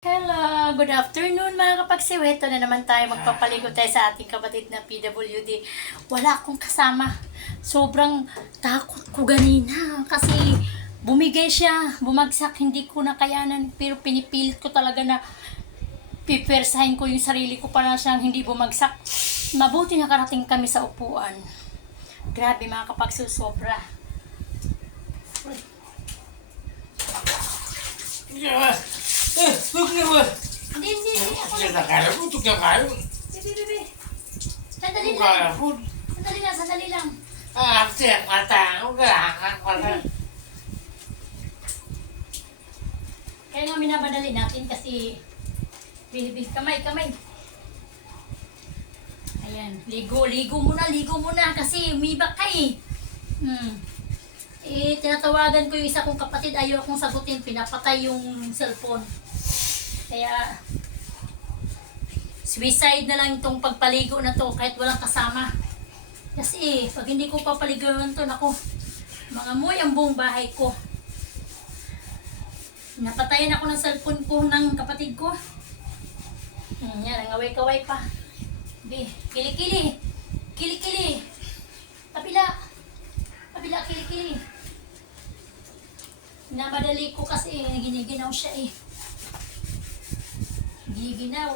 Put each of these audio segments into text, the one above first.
Hello! Good afternoon mga kapagsiw. Ito na naman tayo. Magpapaligo tayo sa ating kapatid na PWD. Wala akong kasama. Sobrang takot ko ganina. Kasi bumigay siya. Bumagsak. Hindi ko nakayanan. Pero pinipilit ko talaga na pipersahin ko yung sarili ko para siyang hindi bumagsak. Mabuti nakarating kami sa upuan. Grabe mga kapagsiw. Sobra. Huwag na ba? Hindi. Ako Huwag na kaya mo, huwag na kaya mo. Bibi. Sandali Huwag lang. na po. Sandali lang. Siya, mata. Huwag na. Kaya nga minabadali natin kasi kamay. Ayan, ligo muna kasi umibak ka eh. Tinatawagan ko yung isa kong kapatid, ayaw akong sagutin, pinapatay yung cellphone. Kaya, suicide na lang itong pagpaligo na to kahit walang kasama. Kasi, pag hindi ko papaligoan to, naku, mga moy ang buong bahay ko. Napatayan ako ng cellphone ko ng kapatid ko. Yan, ang away-kaway pa. Kilikili. Kapila, kilikili. Namadali ko kasi giniginaw siya eh. Giniginaw.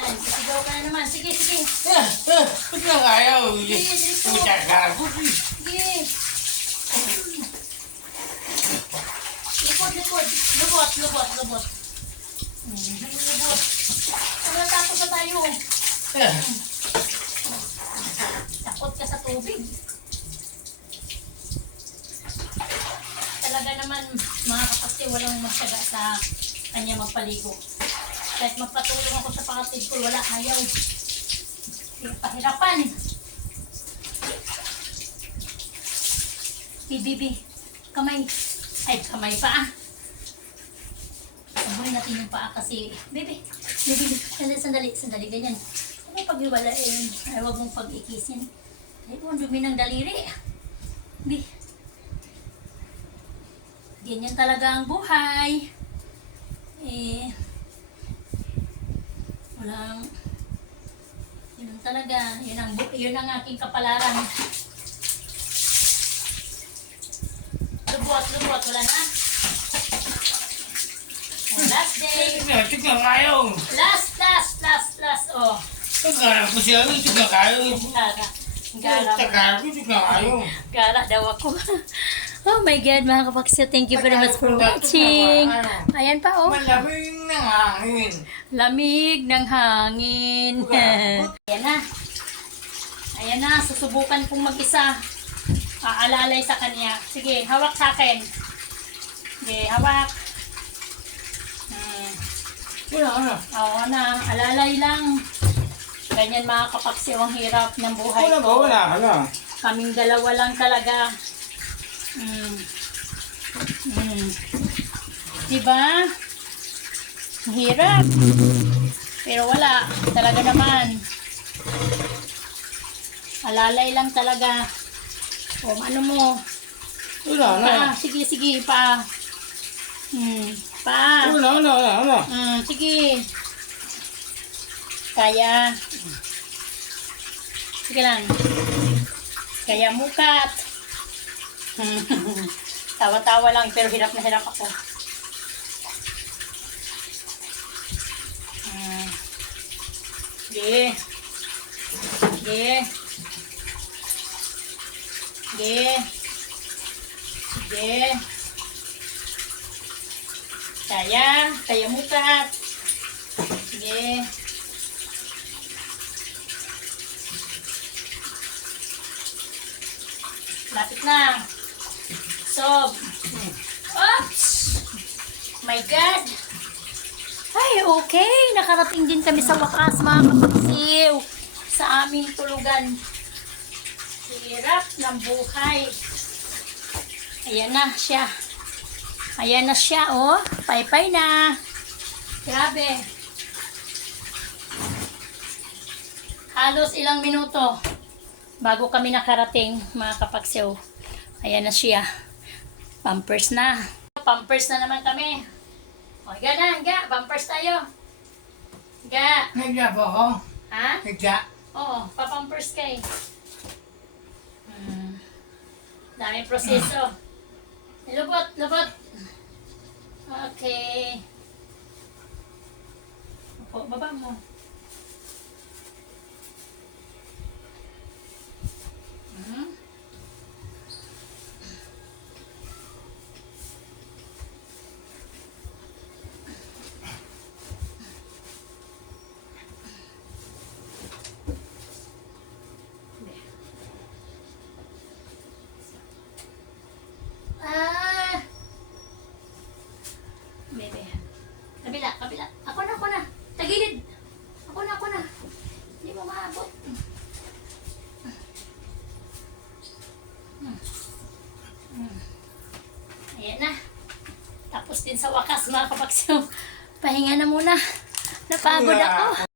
Ay, sisigaw ka na naman. Sige. Huwag na kaya mo. Huwag na kaya mo. Sige. Likod. Lubot. Lubot. Tapos na tayo. Takot ka sa tubig. Talaga naman, mga kapatid, walang masyaga sa kanya magpaligo. Kahit magpatulong ako sa kapatid ko, wala, ayaw. Pahirapan. Bibi, kamay. Ay, kamay pa ah. Sabuhin natin yung paa kasi, bibi, sandali, ganyan. Ano pag-iwala eh, ay huwag mong pag-ikisin. Ay, ang dumi ng daliri. Ganyan talaga ang buhay. Walang, yun talaga, yun ang aking kapalaran. Lubot, wala na. Last day. Huwag na kaya mo. Last. Oh. Huwag na po siya. Huwag na kaya mo. Gara daw ako. Oh my God, mga kapaksa, thank you very much for watching. Ayan pa, oh. Malamig ng hangin. Lamig ng hangin. Ayan na, susubukan kong mag-isa. Aalalay sa kanya. Sige, hawak sa akin. Sige, hawak. Oo na, alalay lang. Ganyan mga kapaksa, ang hirap ng buhay ko. Wala. Kaming dalawa lang talaga. Diba? Ang hirap. Pero wala. Talaga naman. Alalay lang talaga. O, ano mo? Wala. Sige, pa. Pa. Wala. Sige. Kaya. Sige lang. Kaya mukat. Tawa-tawa lang pero hirap na hirap ako. Sige. Kaya mukat. Sige. Lapit na. Sob. Oops! My God! Ay, okay. Nakarating din kami sa wakas, mga kapagsiw. Sa aming tulugan. Hirap ng buhay. Ayan na siya, oh. Pay na. Grabe. Halos ilang minuto bago kami nakarating, mga kapagsiw. Ayan na siya. Pampers na naman kami. O, O, higa na, higa. Pampers tayo. Higa. Nagya po ako. Ha? Nagya. Oo, papampers ka eh. Dami proseso. Lubot, lubot. Okay. Opo, baba mo. Mhm. Ah! Bebe. Kabila, kabila. Ako na. Tagilid. Ako na. Hindi mo maabot. Ayan na. Tapos din sa wakas mga kapaksiw. Pahinga na muna. Napagod ako.